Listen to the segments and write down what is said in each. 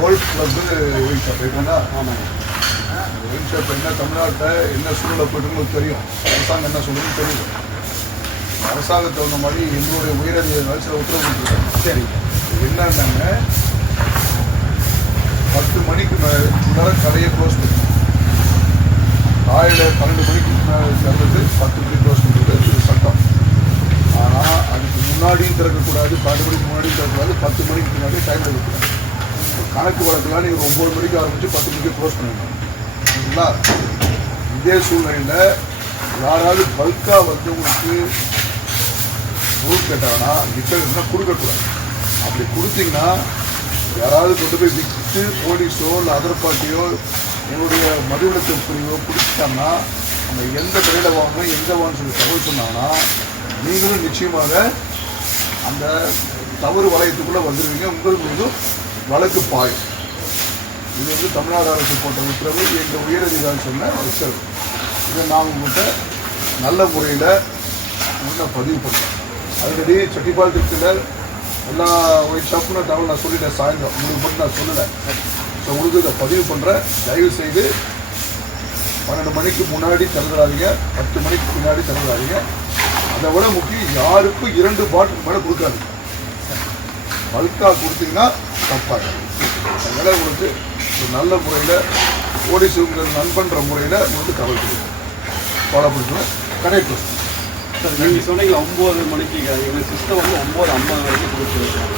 Gold club wine shop இருக்குன்னா wine shop என்ன தமிழ்நாட்டில் என்ன சூழலை போயிட்டுன்னு தெரியும், அரசாங்கம் என்ன சொல்லுன்னு தெரியும். அரசாங்கத்தை தகுந்த மாதிரி எங்களுடைய உயரதிகாரிகள் சில உத்தரவு கொடுத்துருக்காங்க. சரி, என்னன்னாங்க 10 மணிக்கு மேலே கடையை க்ளோஸ் பண்ணுவோம். காலையில் 12 மணிக்கு திறந்து 10 மணிக்கு க்ளோஸ் பண்ணுறது இது சட்டம். ஆனால் அதுக்கு முன்னாடியும் திறக்கக்கூடாது, 12 மணிக்கு முன்னாடியும் திறக்கக்கூடாது, 10 மணிக்கு முன்னாடி டைம் எடுக்கக்கூடாது. கணக்கு வழக்குலாம் நீங்கள் 9 மணிக்கு ஆரம்பித்து 10 மணிக்கு க்ளோஸ் பண்ணிடணும். சரிங்களா? இதே சூழ்நிலையில் யாராவது பல்காக வந்து உங்களுக்கு ரூல் கேட்டாங்கன்னா விற்கிறதுனா கொடுக்கக்கூடாது. அப்படி கொடுத்தீங்கன்னா யாராவது கொண்டு போய் விற்று போலீஸோ இல்லை அதர் பார்ட்டியோ எங்களுடைய மதுவிலக்கு பிரிவோ பிடிச்சிட்டாங்கன்னா நம்ம எந்த கடையில் வாங்கணும் எங்கே வாங்கன்னு சொல்லி தகவல் சொன்னாங்கன்னா நீங்களும் நிச்சயமாக அந்த தவறு வளையத்துக்குள்ளே வந்துடுவீங்க, உங்கள் மீதும் வழக்கு பாயும். இது வந்து தமிழ்நாடு அரசு போட்ட உத்தரவு, எங்கள் உயரதிகாரி சொன்ன உத்தரவு. இதை நான் உங்கள்கிட்ட நல்ல முறையில் முன்ன பதிவு பண்ணுறேன். ஆல்ரெடி செட்டிப்பாளையத்தில் எல்லா ஒயிட் ஷாப்பும் தகவல் நான் சொல்லிட்டேன். சாயந்தரம் உங்களுக்கு மட்டும் நான் சொல்லலை. ஸோ உங்களுக்கு இதை பதிவு பண்ணுறேன். தயவு செய்து 12 மணிக்கு முன்னாடி திறந்துடாதீங்க, 10 மணிக்கு முன்னாடி திறந்துடாதீங்க. அதை விட முக்கியம் யாருக்கும் 2 பாட்டில் மேலே கொடுக்காதீங்க. பல்காக கொடுத்தீங்கன்னா தப்பாகும். அதனால் உங்களுக்கு ஒரு நல்ல முறையில் போலீஸ் உங்கள் நண்பன்ற முறையில் உங்களுக்கு தகவல் கொடுக்கும். ஃபாலோ பண்ணுறேன். கரெக்ட் சார், நீங்கள் சொன்னீங்க 9 மணிக்கு எங்கள் சிஸ்டம் வந்து 9:50 வரைக்கும் கொடுத்துருக்கோம்.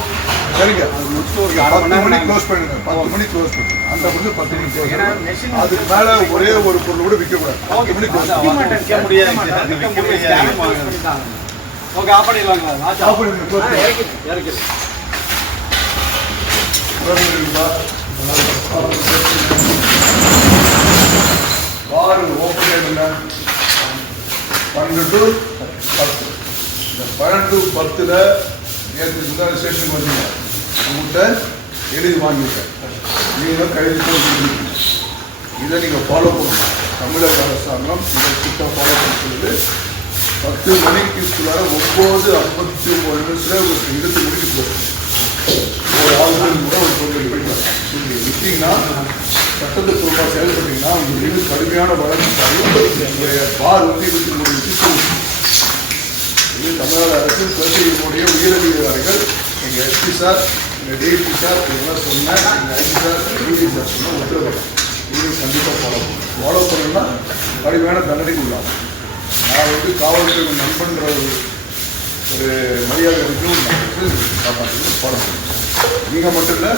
சரிங்க, அது முடிச்சுட்டு ஒரு 10 மணிக்கு க்ளோஸ் பண்ணிடுங்க. 10 மணிக்கு க்ளோஸ் பண்ணுங்க. அந்த வந்து 10 மணிக்கு க்ளோஸ் பண்ணுங்க. அதுக்கு மேலே ஒரே ஒரு பொருள் கூட விற்கக்கூடாது. 10 மணிக்கு க்ளோஸ் பண்ணுங்க. விற்க முடியாது. ஓகே, ஆஃப் பண்ணிடலாங்களா? ஆஃப் பண்ணிடுங்க. க்ளோஸ் பண்ணுங்க. இறக்கிடு. பார் ஓப்பன் ஆகிடுங்க. 12 to 10. இந்த 12 to 10ல் நேற்று முன்னாடி ஸ்டேஷனுக்கு வந்தீங்க, உங்கள்கிட்ட எழுதி வாங்கிவிட்டேன். நீங்கள் கைது போட்டு இதை நீங்கள் ஃபாலோ பண்ணணும். தமிழக அரசாங்கம் இதை திட்டம் ஃபாலோ பண்ண சொல்லுது. 10 மணிக்குள்ளார 9:59 உங்களுக்கு 20 மணிக்கு போகணும். ஒரு ஆளுநர் கூட ஒரு பொருள் போயிட்டு நீங்கள் விட்டீங்கன்னா சட்டத்தை பொறுப்பாக செயல்பட்டீங்கன்னா உங்கள் மீது கடுமையான வழக்கு உங்களுடைய பார் வந்து 23 விஷயம். இது தமிழ்நாடு அரசு கல்வியினுடைய உயரதிகாரிகள் எங்கள் எஸ்பி சார், எங்கள் டிஎஸ்பி சார் இதெல்லாம் சொன்னேன், எங்கள் ஐடி சார், டிடி சார் சொன்னால் உத்தரவு. இது கண்டிப்பாக ஃபாலோ பண்ணணும்னா கடுமையான தண்டனைக்கு உள்ளாகும். நான் வந்து காவல்துறை நண்பன்ற ஒரு மரியாதை இருக்கு காப்பாற்றுறது ஃபாலோ பண்ணுறேன். நீங்கள் மட்டும் இல்லை,